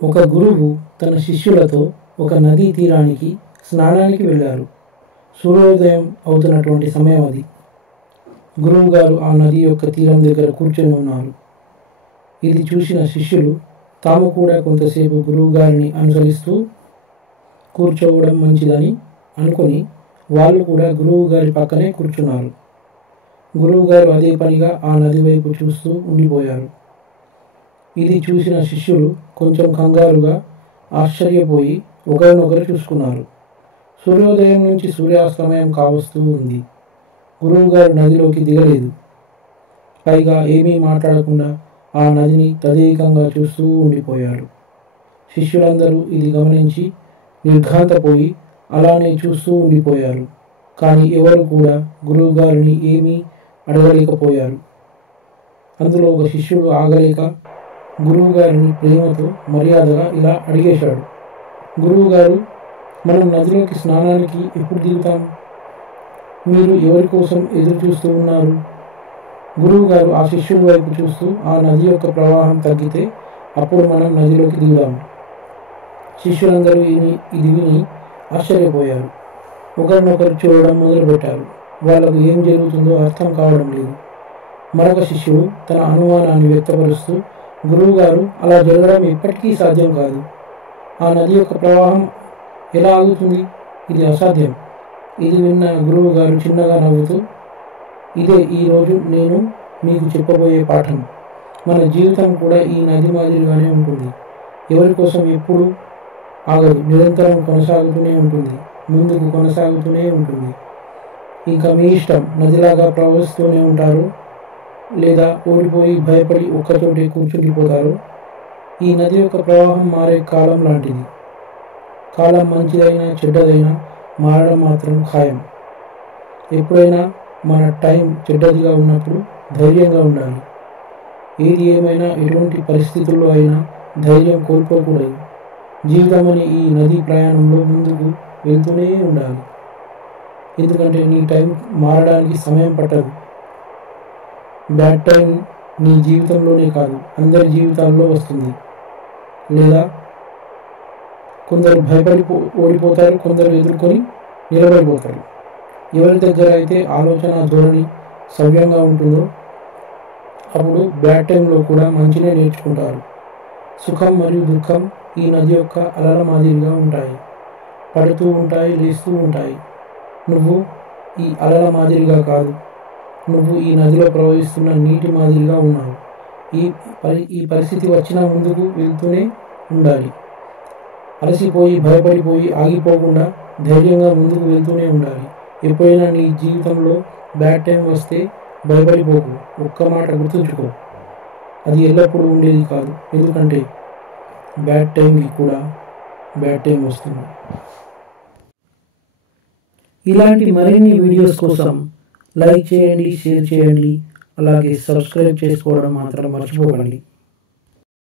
ఒక గురువు తన శిష్యులతో ఒక నదీ తీరానికి స్నానానికి వెళ్ళారు. సూర్యోదయం అవుతున్నటువంటి సమయం అది. గురువు గారు ఆ నది యొక్క తీరం దగ్గర కూర్చొని ఉన్నారు. ఇది చూసిన శిష్యులు తాము కూడా కొంతసేపు గురువు గారిని అనుసరిస్తూ కూర్చోవడం మంచిదని అనుకొని వాళ్ళు కూడా గురువు గారి పక్కనే కూర్చున్నారు. గురువు గారు అదే పనిగా ఆ నది వైపు చూస్తూ ఉండిపోయారు. ఇది చూసిన శిష్యులు కొంచెం కంగారుగా ఆశ్చర్యపోయి ఒకరినొకరు చూసుకున్నారు. సూర్యోదయం నుంచి సూర్యాస్తమయం కావస్తూ ఉంది. గురువు గారు నదిలోకి దిగలేదు. పైగా ఏమీ మాట్లాడకుండా ఆ నదిని తదేకంగా చూస్తూ ఉండిపోయారు. శిష్యులందరూ ఇది గమనించి నిర్ఘాంతపోయి అలానే చూస్తూ ఉండిపోయారు. కానీ ఎవరు కూడా గురువు గారిని ఏమీ అడగలేకపోయారు. అందులో ఒక శిష్యుడు ఆగలేక గురువు గారిని ప్రేమతో మర్యాదగా ఇలా అడిగేశాడు. గురువు గారు, మనం నదిలోకి స్నానానికి ఎప్పుడు దిగుతాం? మీరు ఎవరి కోసం ఎదురు చూస్తూ ఉన్నారు? గురువు గారు ఆ శిష్యుడి వైపు చూస్తూ ఆ నది యొక్క ప్రవాహం తగ్గితే అప్పుడు మనం నదిలోకి దిగుదాం. శిష్యులందరూ ఇది విని ఆశ్చర్యపోయారు. ఒకరినొకరు చూడడం మొదలుపెట్టారు. వాళ్లకు ఏం జరుగుతుందో అర్థం కావడం లేదు. మరొక శిష్యుడు తన అనుమానాన్ని వ్యక్తపరుస్తూ, గురువుగారు, అలా జరగడం ఎప్పటికీ సాధ్యం కాదు. ఆ నది యొక్క ప్రవాహం ఎలా ఆగుతుంది? ఇది అసాధ్యం. ఇది విన్న గురువు గారు చిన్నగా నవ్వుతూ, ఇదే ఈరోజు నేను మీకు చెప్పబోయే పాఠం. మన జీవితం కూడా ఈ నది మాదిరిగానే ఉంటుంది. ఎవరి కోసం ఎప్పుడు ఆగదు, నిరంతరం కొనసాగుతూనే ఉంటుంది, ముందుకు కొనసాగుతూనే ఉంటుంది. ఇంకా మీ ఇష్టం, నదిలాగా ప్రవహిస్తూనే ఉంటారు లేదా ఓడిపోయి భయపడి ఒక్కచోటే కూర్చుండిపోతారు. ఈ నది యొక్క ప్రవాహం మారే కాలం లాంటిది. కాలం మంచిదైనా చెడ్డదైనా మారడం మాత్రం ఖాయం. ఎప్పుడైనా మన టైం చెడ్డదిగా ఉన్నప్పుడు ధైర్యంగా ఉండాలి. ఏది ఏమైనా ఎటువంటి పరిస్థితుల్లో అయినా ధైర్యం కోల్పోకూడదు. జీవితం అనే ఈ నదీ ప్రయాణంలో ముందుకు వెళ్తూనే ఉండాలి. ఎందుకంటే నీ టైం మారడానికి సమయం పట్టదు. బ్యాడ్ టైం నీ జీవితంలోనే కాదు, అందరి జీవితాల్లో వస్తుంది. లేదా కొందరు భయపడి ఓడిపోతారు, కొందరు ఎదుర్కొని నిలబడిపోతారు. ఎవరి దగ్గర అయితే ఆలోచన ధోరణి సవ్యంగా ఉంటుందో అప్పుడు బ్యాడ్ టైంలో కూడా మంచినే నేర్చుకుంటారు. సుఖం మరియు దుఃఖం ఈ నది యొక్క అలల మాదిరిగా ఉంటాయి. పడుతూ ఉంటాయి, లేస్తూ ఉంటాయి. నువ్వు ఈ అలల మాదిరిగా కాదు, నువ్వు ఈ నదిలో ప్రవహిస్తున్న నీటి మాదిరిగా ఉన్నావు. ఈ పరిస్థితి వచ్చినా ముందుకు వెళ్తూనే ఉండాలి. అలసిపోయి భయపడిపోయి ఆగిపోకుండా ధైర్యంగా ముందుకు వెళ్తూనే ఉండాలి. ఎప్పుడైనా నీ జీవితంలో బ్యాడ్ టైం వస్తే భయపడిపోకు. ఒక్క మాట గుర్తుంచుకో, అది ఎల్లప్పుడూ ఉండేది కాదు. ఎందుకంటే బ్యాడ్ టైంకి కూడా బ్యాడ్ టైం వస్తుంది. ఇలాంటి మరిన్ని వీడియోస్ కోసం లైక్ చేయండి, షేర్ చేయండి, అలాగే సబ్స్క్రైబ్ చేసుకోవడం మాత్రం మర్చిపోకండి.